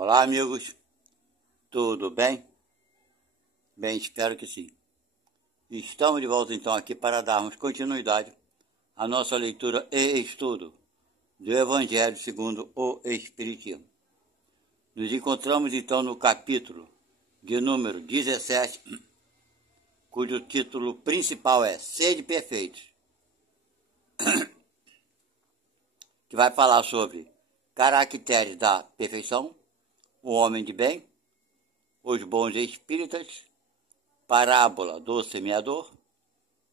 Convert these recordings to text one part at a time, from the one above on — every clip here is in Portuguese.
Olá, amigos, tudo bem? Bem, espero que sim. Estamos de volta então aqui para darmos continuidade à nossa leitura e estudo do Evangelho segundo o Espiritismo. Nos encontramos então no capítulo de número 17, cujo título principal é Sede Perfeitos, que vai falar sobre caracteres da perfeição, o homem de bem, os bons espíritas, parábola do semeador,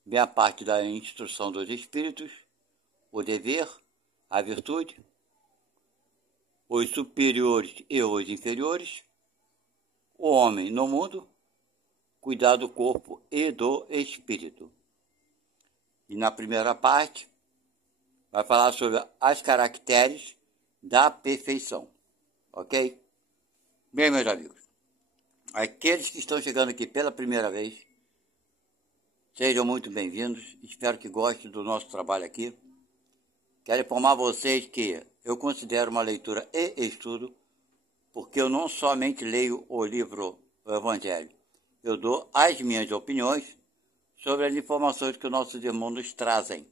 bem a parte da instrução dos espíritos, o dever, a virtude, os superiores e os inferiores, o homem no mundo, cuidar do corpo e do espírito. E na primeira parte, vai falar sobre as caracteres da perfeição, ok? Bem, meus amigos, aqueles que estão chegando aqui pela primeira vez, sejam muito bem-vindos, espero que gostem do nosso trabalho aqui. Quero informar vocês que eu considero uma leitura e estudo, porque eu não somente leio o livro O Evangelho, eu dou as minhas opiniões sobre as informações que os nossos irmãos nos trazem.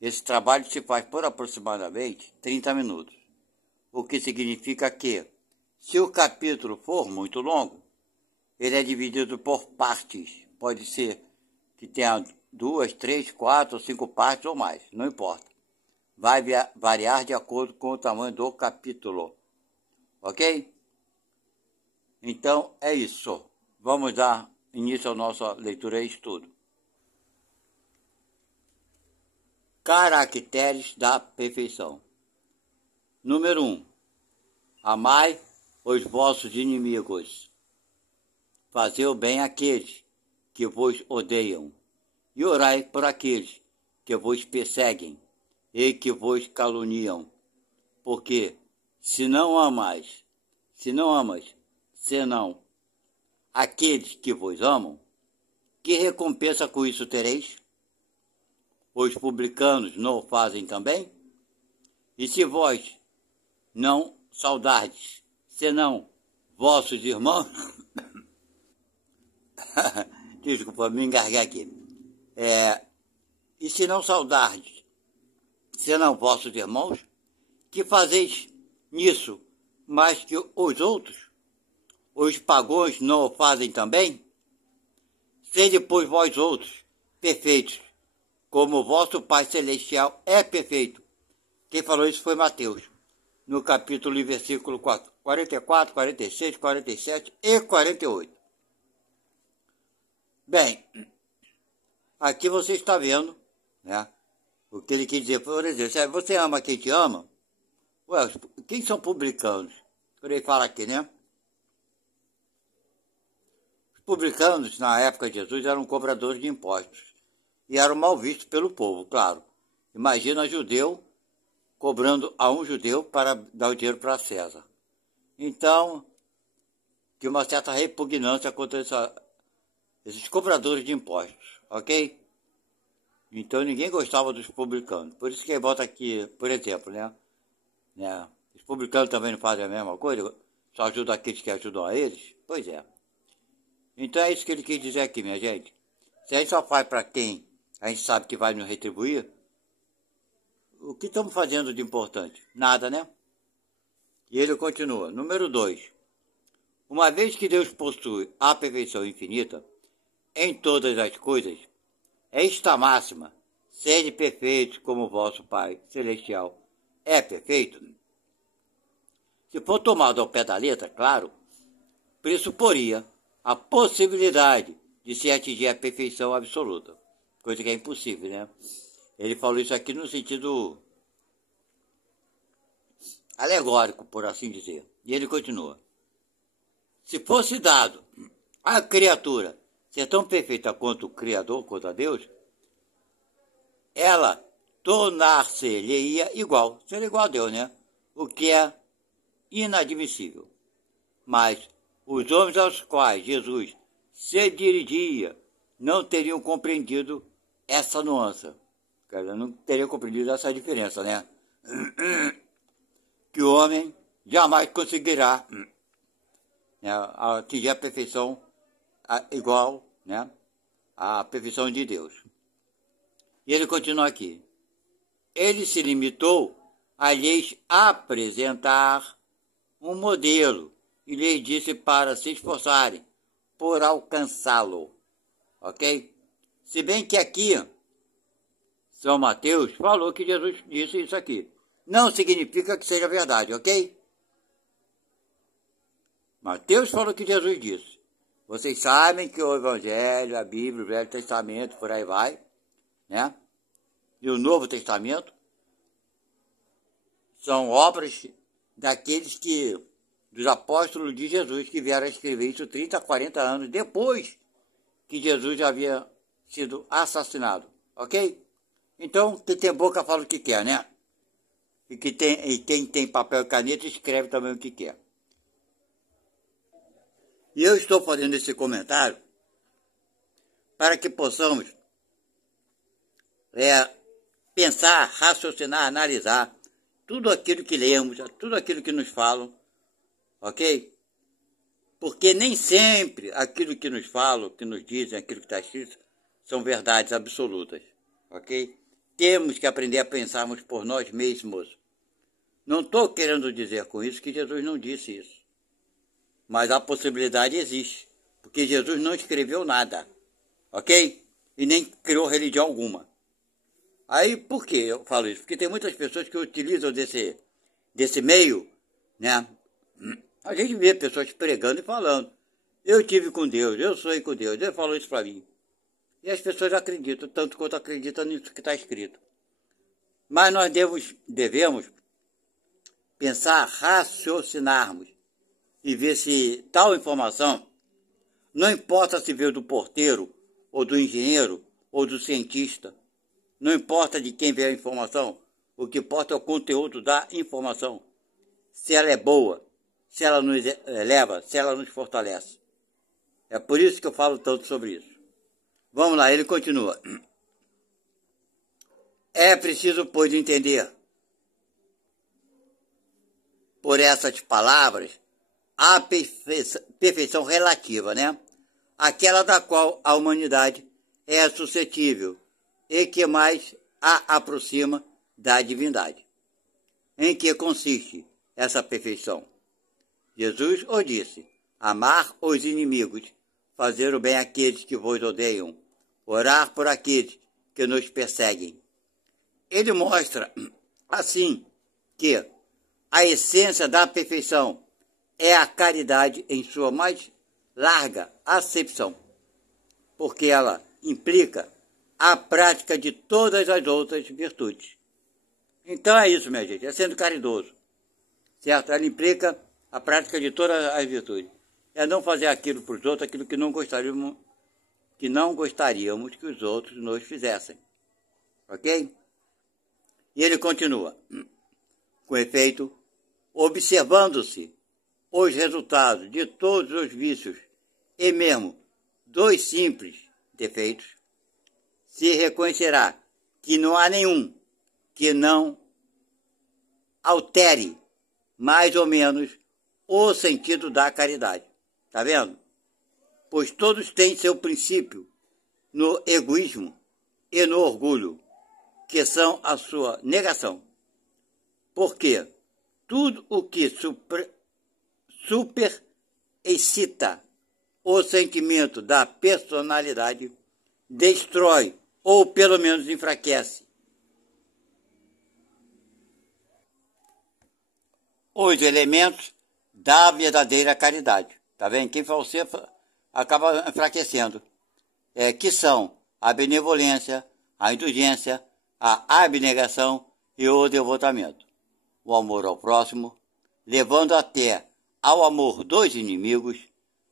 Esse trabalho se faz por aproximadamente 30 minutos, o que significa que, se o capítulo for muito longo, ele é dividido por partes. Pode ser que tenha 2, 3, 4 ou 5 partes ou mais, não importa. Vai variar de acordo com o tamanho do capítulo. Ok? Então é isso. Vamos dar início à nossa leitura e estudo. Caracteres da perfeição. Número 1. Amai os vossos inimigos. Fazei o bem àqueles que vos odeiam, e orai por aqueles que vos perseguem e que vos caluniam. Porque se não amas, senão aqueles que vos amam, que recompensa com isso tereis? Os publicanos não o fazem também? E se vós não saudardes, senão vossos irmãos... Desculpa, me engasguei aqui. E se não saudardes, senão vossos irmãos, que fazeis nisso mais que os outros? Os pagãos não o fazem também? Sede, pois, vós outros perfeitos, como o vosso Pai Celestial é perfeito. Quem falou isso foi Mateus, no capítulo e versículo 44, 46, 47 e 48. Bem, aqui você está vendo, né, o que ele quer dizer. Por exemplo, se você ama quem te ama, ué, quem são publicanos? Por aí fala aqui, né? Os publicanos, na época de Jesus, eram cobradores de impostos e eram mal vistos pelo povo, claro. Imagina judeu cobrando a um judeu para dar o dinheiro para César. Então, tinha uma certa repugnância contra esses cobradores de impostos, ok? Então ninguém gostava dos publicanos. Por isso que ele bota aqui, por exemplo, né? Os publicanos também não fazem a mesma coisa, só ajudam aqueles que ajudam a eles? Pois é. Então é isso que ele quis dizer aqui, minha gente. Se a gente só faz para quem a gente sabe que vai nos retribuir, o que estamos fazendo de importante? Nada, né? E ele continua. Número 2. Uma vez que Deus possui a perfeição infinita em todas as coisas, esta máxima, sede perfeitos como vosso Pai Celestial é perfeito, se for tomado ao pé da letra, claro, pressuporia a possibilidade de se atingir a perfeição absoluta, coisa que é impossível, né? Ele falou isso aqui no sentido alegórico, por assim dizer. E ele continua. Se fosse dado à criatura ser tão perfeita quanto o Criador, quanto a Deus, ela tornar-se-lhe-ia igual, seria igual a Deus, né? O que é inadmissível. Mas os homens aos quais Jesus se dirigia não teriam compreendido essa nuance. Não teriam compreendido essa diferença, né? Que o homem jamais conseguirá, né, atingir a perfeição igual, né, à perfeição de Deus. E ele continua aqui. Ele se limitou a lhes apresentar um modelo e lhes disse para se esforçarem por alcançá-lo. Ok? Se bem que aqui, São Mateus falou que Jesus disse isso aqui. Não significa que seja verdade, ok? Mateus falou que Jesus disse. Vocês sabem que o Evangelho, a Bíblia, o Velho Testamento, por aí vai, né? E o Novo Testamento são obras daqueles dos apóstolos de Jesus, que vieram a escrever isso 30, 40 anos depois que Jesus já havia sido assassinado, ok? Então, quem tem boca fala o que quer, né? E quem tem papel e caneta escreve também o que quer. E eu estou fazendo esse comentário para que possamos pensar, raciocinar, analisar tudo aquilo que lemos, tudo aquilo que nos falam, ok? Porque nem sempre aquilo que nos falam, que nos dizem, aquilo que está escrito, são verdades absolutas, ok? Temos que aprender a pensarmos por nós mesmos. Não estou querendo dizer com isso que Jesus não disse isso. Mas a possibilidade existe, porque Jesus não escreveu nada, ok? E nem criou religião alguma. Aí, por que eu falo isso? Porque tem muitas pessoas que utilizam desse meio, né? A gente vê pessoas pregando e falando. Eu tive com Deus, eu sonhei com Deus, Deus falou isso para mim. E as pessoas acreditam, tanto quanto acreditam nisso que está escrito. Mas nós devemos pensar, raciocinarmos e ver se tal informação, não importa se veio do porteiro, ou do engenheiro, ou do cientista, não importa de quem veio a informação, o que importa é o conteúdo da informação. Se ela é boa, se ela nos eleva, se ela nos fortalece. É por isso que eu falo tanto sobre isso. Vamos lá, ele continua. É preciso, pois, entender por essas palavras a perfeição relativa, né? Aquela da qual a humanidade é suscetível e que mais a aproxima da divindade. Em que consiste essa perfeição? Jesus o disse: amar os inimigos, fazer o bem àqueles que vos odeiam, orar por aqueles que nos perseguem. Ele mostra, assim, que a essência da perfeição é a caridade em sua mais larga acepção, porque ela implica a prática de todas as outras virtudes. Então é isso, minha gente, é sendo caridoso, certo? Ela implica a prática de todas as virtudes. É não fazer aquilo para os outros, aquilo que não gostaríamos que os outros nos fizessem. Ok? E ele continua. Com efeito, observando-se os resultados de todos os vícios e mesmo dos simples defeitos, se reconhecerá que não há nenhum que não altere mais ou menos o sentido da caridade. Tá vendo? Pois todos têm seu princípio no egoísmo e no orgulho, que são a sua negação. Porque tudo o que superexcita o sentimento da personalidade destrói ou pelo menos enfraquece os elementos da verdadeira caridade. Tá vendo? Quem falseia acaba enfraquecendo. Que são a benevolência, a indulgência, a abnegação e o devotamento. O amor ao próximo, levando até ao amor dos inimigos,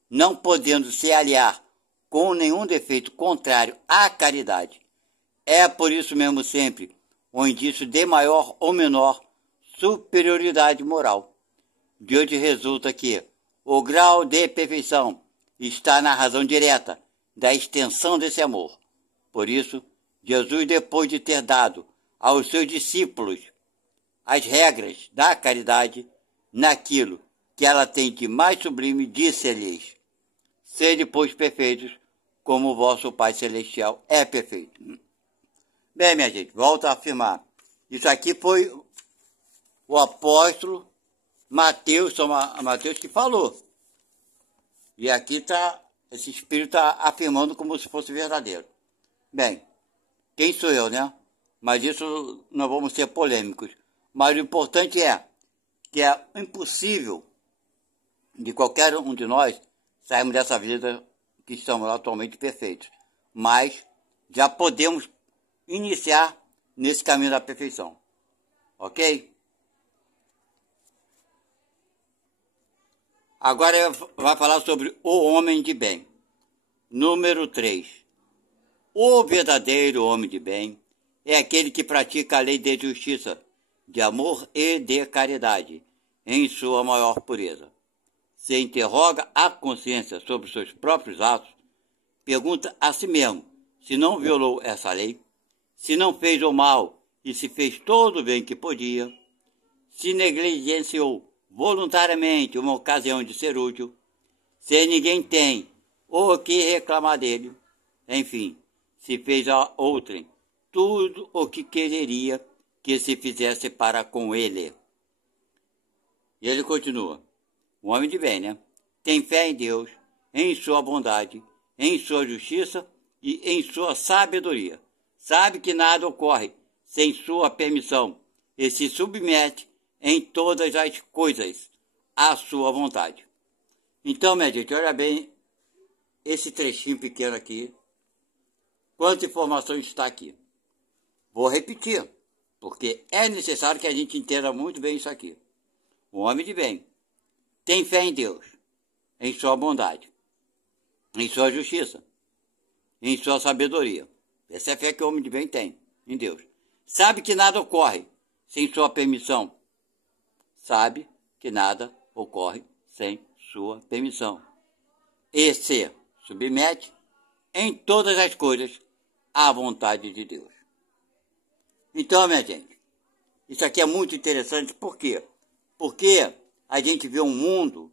não podendo se aliar com nenhum defeito contrário à caridade. É por isso mesmo sempre um indício de maior ou menor superioridade moral, de onde resulta que o grau de perfeição está na razão direta da extensão desse amor. Por isso, Jesus, depois de ter dado aos seus discípulos as regras da caridade, naquilo que ela tem de mais sublime, disse-lhes: sede, pois, perfeitos, como o vosso Pai Celestial é perfeito. Bem, minha gente, volto a afirmar. Isso aqui foi o apóstolo Mateus, São Mateus, que falou. E aqui está, esse Espírito está afirmando como se fosse verdadeiro. Bem, quem sou eu, né? Mas isso não vamos ser polêmicos. Mas o importante é que é impossível de qualquer um de nós sairmos dessa vida que estamos atualmente perfeitos. Mas já podemos iniciar nesse caminho da perfeição. Ok? Agora vai falar sobre o homem de bem. Número 3. O verdadeiro homem de bem é aquele que pratica a lei de justiça, de amor e de caridade, em sua maior pureza. Se interroga a consciência sobre seus próprios atos, pergunta a si mesmo se não violou essa lei, se não fez o mal e se fez todo o bem que podia, se negligenciou voluntariamente uma ocasião de ser útil, se ninguém tem o que reclamar dele, enfim, se fez a outrem tudo o que quereria que se fizesse para com ele. E ele continua, um homem de bem, né? Tem fé em Deus, em sua bondade, em sua justiça e em sua sabedoria. Sabe que nada ocorre sem sua permissão e se submete em todas as coisas à sua vontade. Então, minha gente, olha bem esse trechinho pequeno aqui. Quantas informações está aqui? Vou repetir, porque é necessário que a gente entenda muito bem isso aqui. Um homem de bem tem fé em Deus, em sua bondade, em sua justiça, em sua sabedoria. Essa é a fé que o homem de bem tem em Deus. Sabe que nada ocorre sem sua permissão. Sabe que nada ocorre sem sua permissão. E se submete em todas as coisas à vontade de Deus. Então, minha gente, isso aqui é muito interessante. Por quê? Porque a gente vê um mundo,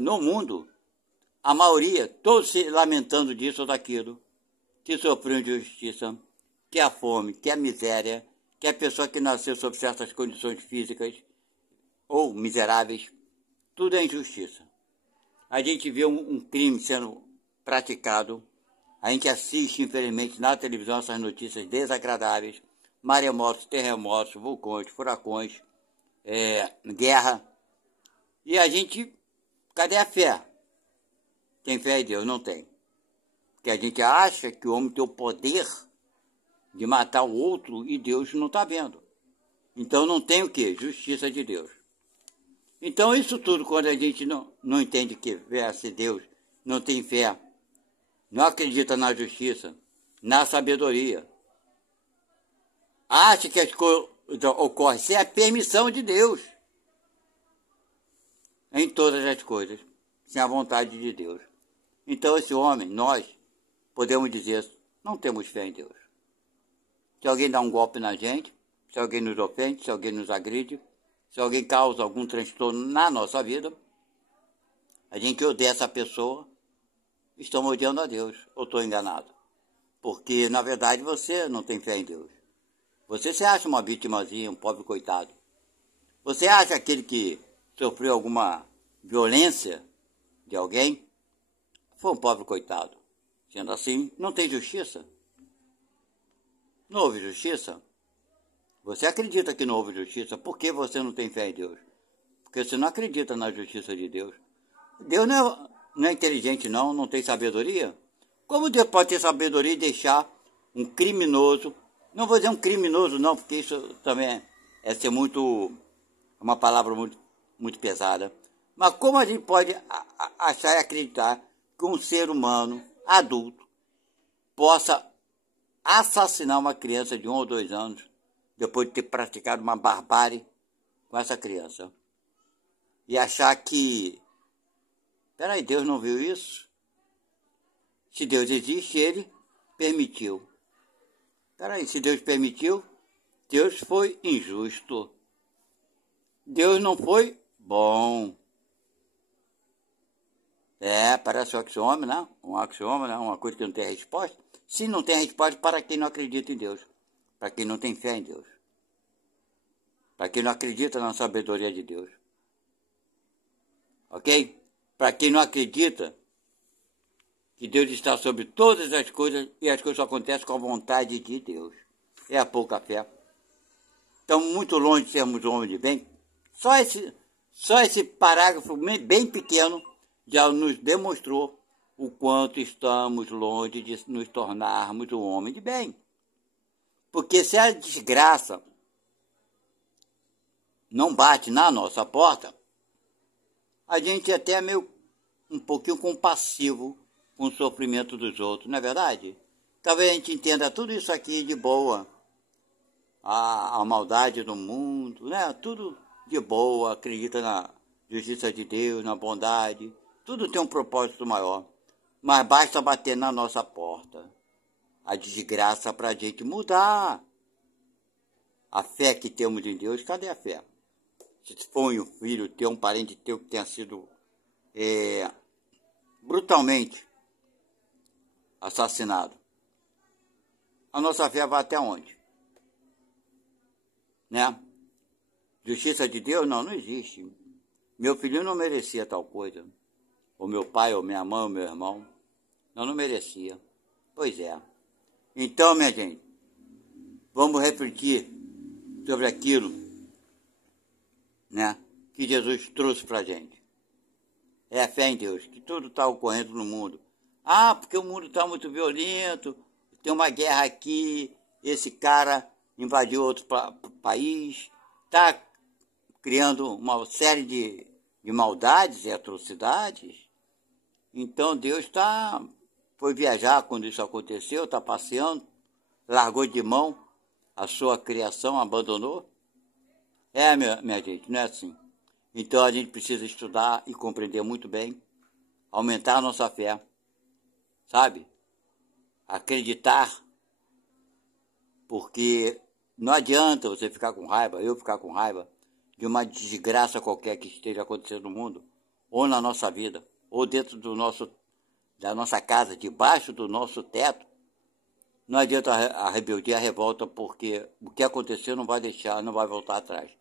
no mundo, a maioria, todos se lamentando disso ou daquilo, que sofreu injustiça, que a fome, que a miséria, que a pessoa que nasceu sob certas condições físicas ou miseráveis, tudo é injustiça. A gente vê um crime sendo praticado, a gente assiste, infelizmente, na televisão essas notícias desagradáveis, maremotos, terremotos, vulcões, furacões, guerra. E a gente, cadê a fé? Tem fé em Deus? Não tem. Porque a gente acha que o homem tem o poder de matar o outro e Deus não está vendo. Então não tem o quê? Justiça de Deus. Então isso tudo, quando a gente não entende que se Deus não tem fé, não acredita na justiça, na sabedoria, acha que as coisas ocorrem sem a permissão de Deus, em todas as coisas, sem a vontade de Deus. Então esse homem, nós, podemos dizer, não temos fé em Deus. Se alguém dá um golpe na gente, se alguém nos ofende, se alguém nos agride, se alguém causa algum transtorno na nossa vida, a gente odeia essa pessoa, estamos odiando a Deus, ou estou enganado? Porque, na verdade, você não tem fé em Deus. Você se acha uma vitimazinha, um pobre coitado. Você acha aquele que sofreu alguma violência de alguém, foi um pobre coitado. Sendo assim, não tem justiça. Não houve justiça? Você acredita que não houve justiça? Por que você não tem fé em Deus? Porque você não acredita na justiça de Deus. Deus não é inteligente, não tem sabedoria. Como Deus pode ter sabedoria e deixar um criminoso, não vou dizer um criminoso não, porque isso também é ser uma palavra muito pesada, mas como a gente pode achar e acreditar que um ser humano adulto possa assassinar uma criança de 1 ou 2 anos depois de ter praticado uma barbárie com essa criança e achar que, peraí, Deus não viu isso? Se Deus existe, Ele permitiu. Peraí, se Deus permitiu, Deus foi injusto. Deus não foi Bom. Parece um axioma, né? Um axioma, né? Uma coisa que não tem resposta. Se não tem resposta, para quem não acredita em Deus. Para quem não tem fé em Deus. Para quem não acredita na sabedoria de Deus. Ok? Para quem não acredita que Deus está sobre todas as coisas e as coisas acontecem com a vontade de Deus. É a pouca fé. Estamos muito longe de sermos homens de bem. Só esse parágrafo bem pequeno já nos demonstrou o quanto estamos longe de nos tornarmos um homem de bem. Porque se a desgraça não bate na nossa porta, a gente até é meio um pouquinho compassivo com o sofrimento dos outros, não é verdade? Talvez a gente entenda tudo isso aqui de boa. A maldade do mundo, né? Tudo de boa, acredita na justiça de Deus, na bondade. Tudo tem um propósito maior. Mas basta bater na nossa porta a desgraça para a gente mudar. A fé que temos em Deus, cadê a fé? Se foi um filho teu, um parente teu que tenha sido brutalmente assassinado, a nossa fé vai até onde? Né? Justiça de Deus? Não existe. Meu filho não merecia tal coisa. Ou meu pai, ou minha mãe, ou meu irmão. Não merecia. Pois é. Então, minha gente, vamos refletir sobre aquilo, né, que Jesus trouxe para a gente. É a fé em Deus, que tudo está ocorrendo no mundo. Porque o mundo está muito violento, tem uma guerra aqui, esse cara invadiu outro país, está criando uma série de maldades e atrocidades. Então Deus foi viajar quando isso aconteceu, está passeando, largou de mão a sua criação, abandonou. Minha gente, não é assim. Então a gente precisa estudar e compreender muito bem, aumentar a nossa fé, sabe? Acreditar, porque não adianta você ficar com raiva, eu ficar com raiva de uma desgraça qualquer que esteja acontecendo no mundo, ou na nossa vida, ou dentro da nossa casa, debaixo do nosso teto. Não adianta a rebeldia, a revolta, porque o que aconteceu não vai voltar atrás.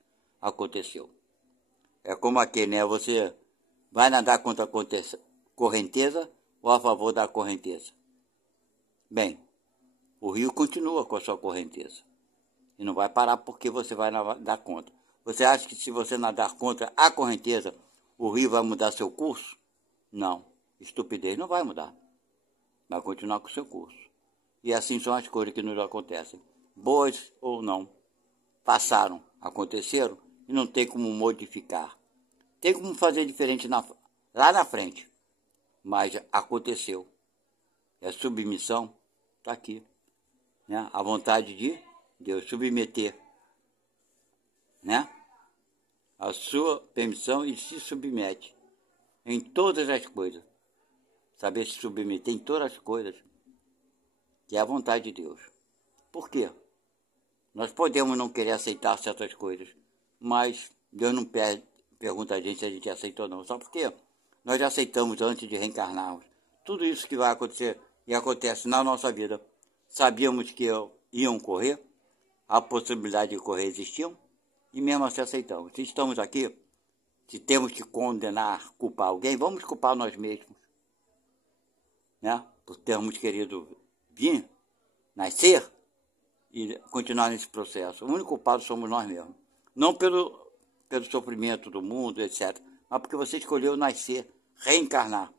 Aconteceu. É como aqui, né? Você vai nadar contra a correnteza ou a favor da correnteza? Bem, o rio continua com a sua correnteza. E não vai parar porque você vai nadar contra. Você acha que se você nadar contra a correnteza, o rio vai mudar seu curso? Não. Estupidez não vai mudar. Vai continuar com o seu curso. E assim são as coisas que nos acontecem. Boas ou não. Passaram, aconteceram e não tem como modificar. Tem como fazer diferente lá na frente. Mas aconteceu. É submissão, está aqui. Né? A vontade de Deus, submeter. Né? A sua permissão e se submete em todas as coisas. Saber se submeter em todas as coisas, que é a vontade de Deus. Por quê? Nós podemos não querer aceitar certas coisas, mas Deus não pergunta a gente se a gente aceita ou não. Só porque nós já aceitamos antes de reencarnarmos. Tudo isso que vai acontecer e acontece na nossa vida, sabíamos que iam ocorrer, a possibilidade de ocorrer existiam, e mesmo assim aceitamos. Se estamos aqui, se temos que condenar, culpar alguém, vamos culpar nós mesmos. Né? Por termos querido vir, nascer e continuar nesse processo. O único culpado somos nós mesmos. Não pelo sofrimento do mundo, etc. Mas porque você escolheu nascer, reencarnar.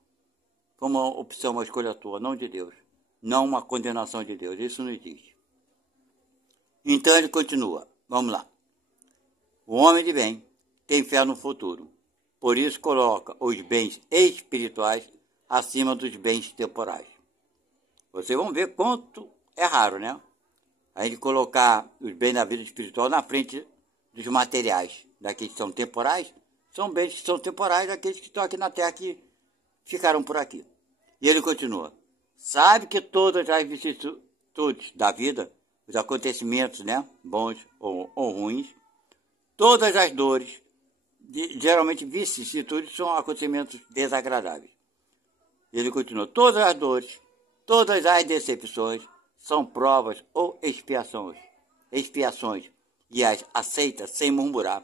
Foi uma opção, uma escolha tua, não de Deus. Não uma condenação de Deus. Isso não existe. Então ele continua. Vamos lá. O homem de bem tem fé no futuro. Por isso coloca os bens espirituais acima dos bens temporais. Vocês vão ver quanto é raro, né? A gente colocar os bens da vida espiritual na frente dos materiais. Daqueles que são temporais, são bens que são temporais, daqueles que estão aqui na terra, que ficaram por aqui. E ele continua. Sabe que todas as vicissitudes da vida, os acontecimentos, né, bons ou ruins, todas as dores geralmente vicissitudes são acontecimentos desagradáveis. Ele continua: todas as dores, todas as decepções são provas ou expiações, e as aceita sem murmurar.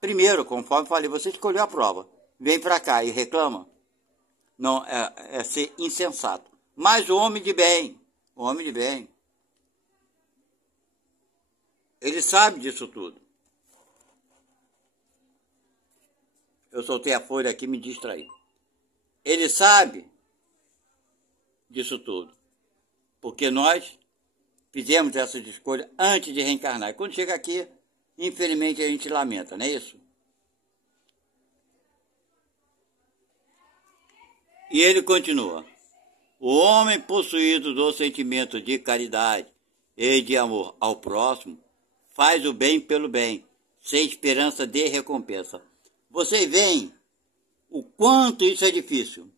Primeiro, conforme falei, você escolheu a prova, vem para cá e reclama, não é ser insensato. Mas o homem de bem, ele sabe disso tudo. Eu soltei a folha aqui e me distraí. Ele sabe disso tudo, porque nós fizemos essa escolha antes de reencarnar. E quando chega aqui, infelizmente a gente lamenta, não é isso? E ele continua: o homem possuído do sentimento de caridade e de amor ao próximo faz o bem pelo bem, sem esperança de recompensa. Vocês veem o quanto isso é difícil.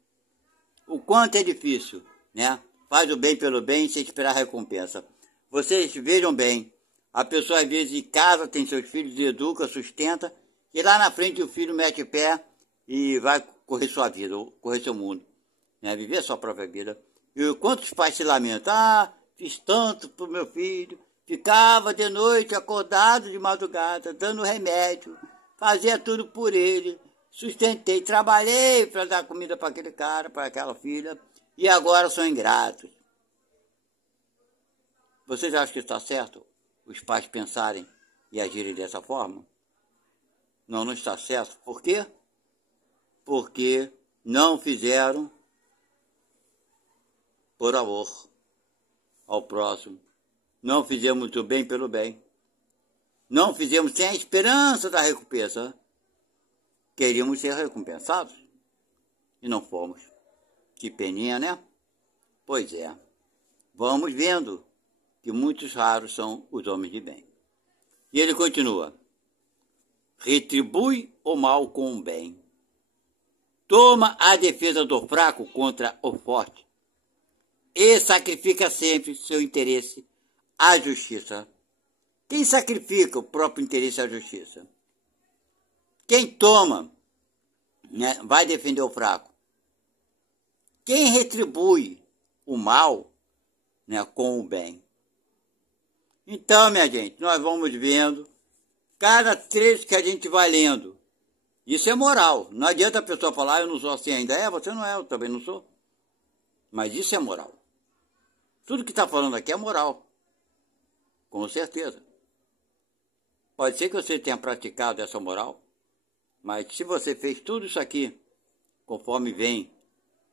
O quanto é difícil, né? Faz o bem pelo bem sem esperar recompensa. Vocês vejam bem, a pessoa às vezes em casa tem seus filhos, educa, sustenta, e lá na frente o filho mete o pé e vai correr sua vida, correr seu mundo, né? Viver a sua própria vida. E quantos pais se lamentam? Fiz tanto pro meu filho, ficava de noite acordado de madrugada, dando remédio, fazia tudo por ele, sustentei, trabalhei para dar comida para aquele cara, para aquela filha, e agora são ingratos. Vocês acham que está certo os pais pensarem e agirem dessa forma? Não está certo. Por quê? Porque não fizeram por amor ao próximo. Não fizemos o bem pelo bem. Não fizemos sem a esperança da recompensa. Queríamos ser recompensados e não fomos. Que peninha, né? Pois é. Vamos vendo que muitos raros são os homens de bem. E ele continua: retribui o mal com o bem. Toma a defesa do fraco contra o forte. E sacrifica sempre seu interesse à justiça. Quem sacrifica o próprio interesse à justiça? Quem toma, né, vai defender o fraco. Quem retribui o mal, né, com o bem. Então, minha gente, nós vamos vendo cada trecho que a gente vai lendo. Isso é moral. Não adianta a pessoa falar: eu não sou assim ainda. Você não é, eu também não sou. Mas isso é moral. Tudo que está falando aqui é moral. Com certeza. Pode ser que você tenha praticado essa moral, mas se você fez tudo isso aqui, conforme vem,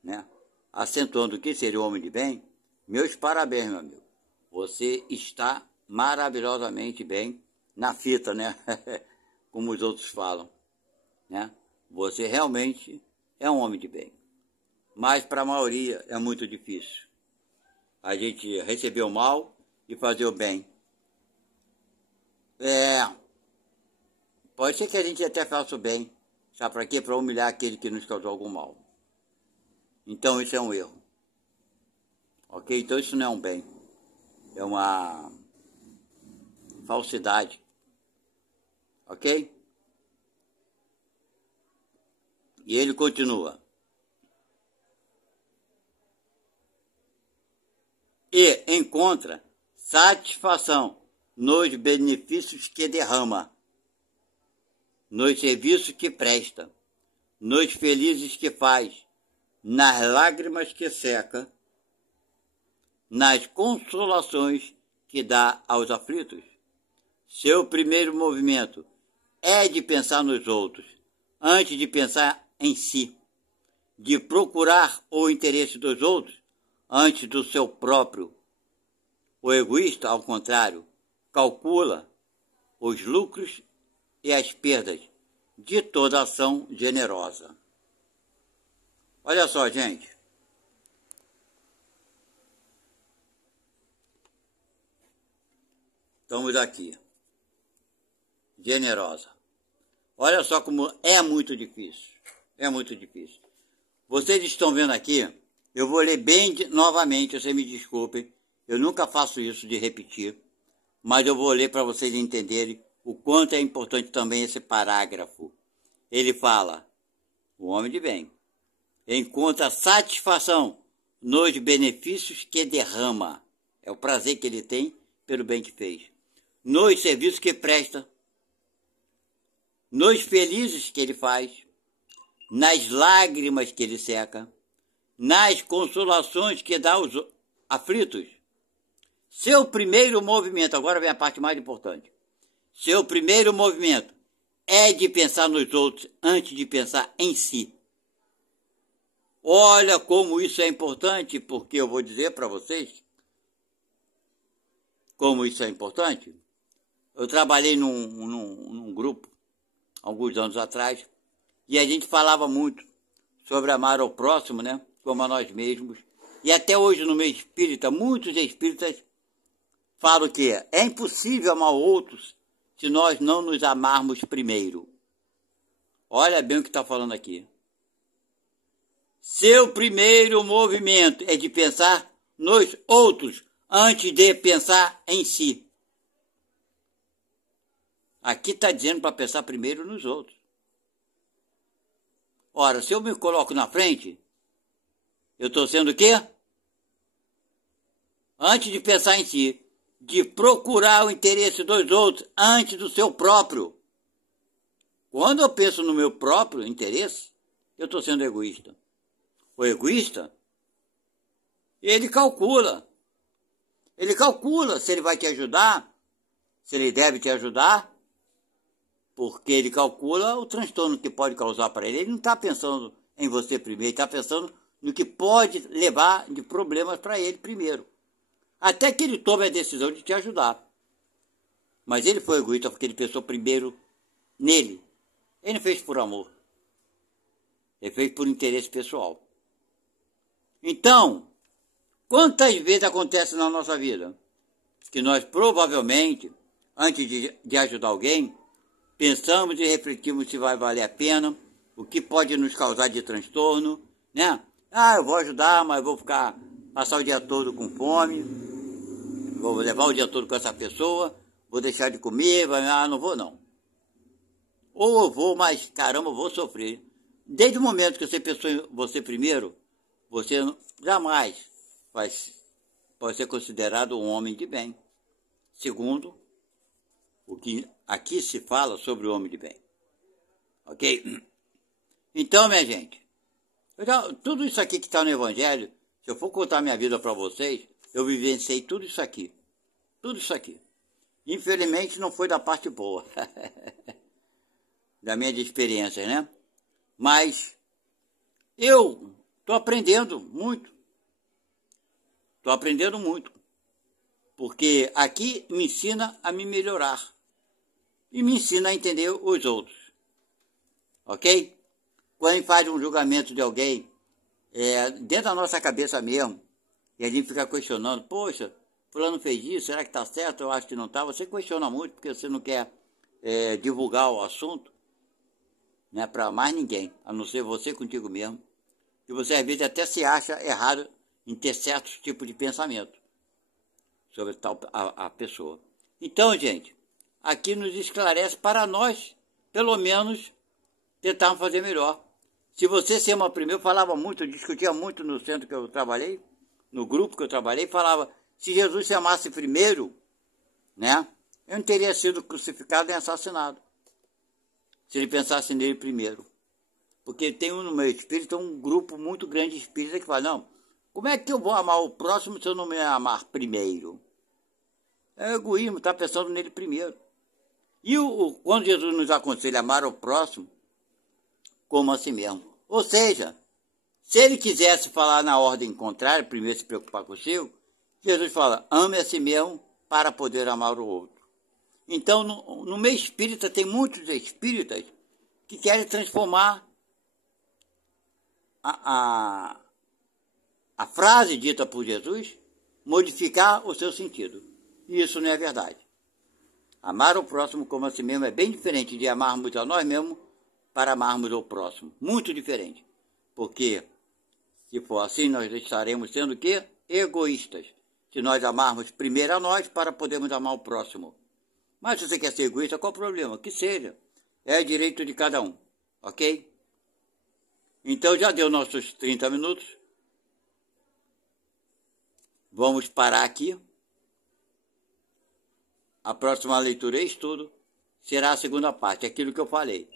né, acentuando o que seria o homem de bem, meus parabéns, meu amigo. Você está maravilhosamente bem na fita, né? Como os outros falam, né? Você realmente é um homem de bem. Mas para a maioria é muito difícil a gente receber o mal e fazer o bem. Pode ser que a gente até faça o bem. Sabe para quê? Para humilhar aquele que nos causou algum mal. Então isso é um erro. Ok? Então isso não é um bem. É uma falsidade. Ok? E ele continua: e encontra satisfação nos benefícios que derrama, nos serviços que presta, nos felizes que faz, nas lágrimas que seca, nas consolações que dá aos aflitos. Seu primeiro movimento é de pensar nos outros, antes de pensar em si, de procurar o interesse dos outros antes do seu próprio. O egoísta, ao contrário, calcula os lucros e as perdas de toda ação generosa. Olha só, gente. Estamos aqui. Generosa. Olha só como é muito difícil. É muito difícil. Vocês estão vendo aqui, eu vou ler bem novamente, vocês me desculpem. Eu nunca faço isso de repetir, mas eu vou ler para vocês entenderem o quanto é importante também esse parágrafo. Ele fala, o homem de bem encontra satisfação nos benefícios que derrama. É o prazer que ele tem pelo bem que fez. Nos serviços que presta, nos felizes que ele faz, nas lágrimas que ele seca, nas consolações que dá aos aflitos. Seu primeiro movimento, agora vem a parte mais importante, seu primeiro movimento é de pensar nos outros antes de pensar em si. Olha como isso é importante, porque eu vou dizer para vocês como isso é importante. Eu trabalhei num grupo, alguns anos atrás, e a gente falava muito sobre amar ao próximo, né, como a nós mesmos. E até hoje no meio espírita, muitos espíritas falam que é impossível amar outros se nós não nos amarmos primeiro. Olha bem o que está falando aqui. Seu primeiro movimento é de pensar nos outros antes de pensar em si. Aqui está dizendo para pensar primeiro nos outros. Ora, se eu me coloco na frente, eu estou sendo o quê? Antes de pensar em si, de procurar o interesse dos outros antes do seu próprio. Quando eu penso no meu próprio interesse, eu estou sendo egoísta. O egoísta, ele calcula. Ele calcula se ele vai te ajudar, se ele deve te ajudar, porque ele calcula o transtorno que pode causar para ele. Ele não está pensando em você primeiro, ele está pensando no que pode levar de problemas para ele primeiro. Até que ele tome a decisão de te ajudar. Mas ele foi egoísta porque ele pensou primeiro nele. Ele não fez por amor. Ele fez por interesse pessoal. Então, quantas vezes acontece na nossa vida que nós provavelmente, antes de ajudar alguém, pensamos e refletimos se vai valer a pena, o que pode nos causar de transtorno, né? Ah, eu vou ajudar, mas vou passar o dia todo com fome, vou levar o dia todo com essa pessoa, vou deixar de comer, não vou não. Ou eu vou, mas caramba, eu vou sofrer. Desde o momento que você pensou em você primeiro, você jamais pode ser considerado um homem de bem. Segundo o que aqui se fala sobre o homem de bem. Ok? Então, minha gente, tudo isso aqui que está no Evangelho, se eu for contar minha vida para vocês, eu vivenciei tudo isso aqui. Tudo isso aqui. Infelizmente não foi da parte boa. Da minha experiência, né? Mas eu estou aprendendo muito. Estou aprendendo muito. Porque aqui me ensina a me melhorar. E me ensina a entender os outros. Ok? Quando a gente faz um julgamento de alguém, dentro da nossa cabeça mesmo, e a gente fica questionando, poxa, fulano fez isso, será que está certo? Eu acho que não está. Você questiona muito porque você não quer divulgar o assunto, né, para mais ninguém, a não ser você contigo mesmo. E você às vezes até se acha errado em ter certos tipos de pensamento sobre a pessoa. Então, gente, aqui nos esclarece para nós, pelo menos, tentarmos fazer melhor. Se você se ama primeiro, eu falava muito, eu discutia muito no centro que eu trabalhei, no grupo que eu trabalhei, falava, se Jesus se amasse primeiro, né, eu não teria sido crucificado nem assassinado. Se ele pensasse nele primeiro. Porque tem no meu espírito um grupo muito grande de espíritas que fala, não, como é que eu vou amar o próximo se eu não me amar primeiro? É egoísmo, está pensando nele primeiro. E quando Jesus nos aconselha a amar o próximo, como a si mesmo. Ou seja, se ele quisesse falar na ordem contrária, primeiro se preocupar consigo, Jesus fala, ame a si mesmo para poder amar o outro. Então, no meio espírita, tem muitos espíritas que querem transformar a frase dita por Jesus, modificar o seu sentido. E isso não é verdade. Amar o próximo como a si mesmo é bem diferente de amarmos a nós mesmos para amarmos o próximo. Muito diferente. Porque, se for assim, nós estaremos sendo o quê? Egoístas. Se nós amarmos primeiro a nós para podermos amar o próximo. Mas se você quer ser egoísta, qual o problema? Que seja. É direito de cada um, ok? Então já deu nossos 30 minutos. Vamos parar aqui. A próxima leitura e estudo será a segunda parte, aquilo que eu falei.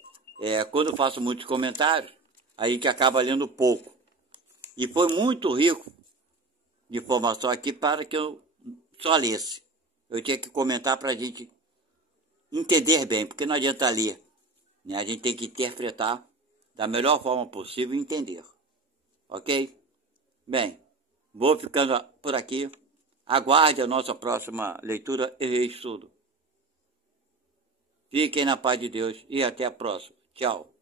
Quando eu faço muitos comentários, a gente acaba lendo pouco. E foi muito rico de informação aqui para que eu só lesse. Eu tinha que comentar para a gente entender bem, porque não adianta ler, né? A gente tem que interpretar da melhor forma possível e entender. Ok? Bem, vou ficando por aqui. Aguarde a nossa próxima leitura e estudo. Fiquem na paz de Deus e até a próxima. Tchau.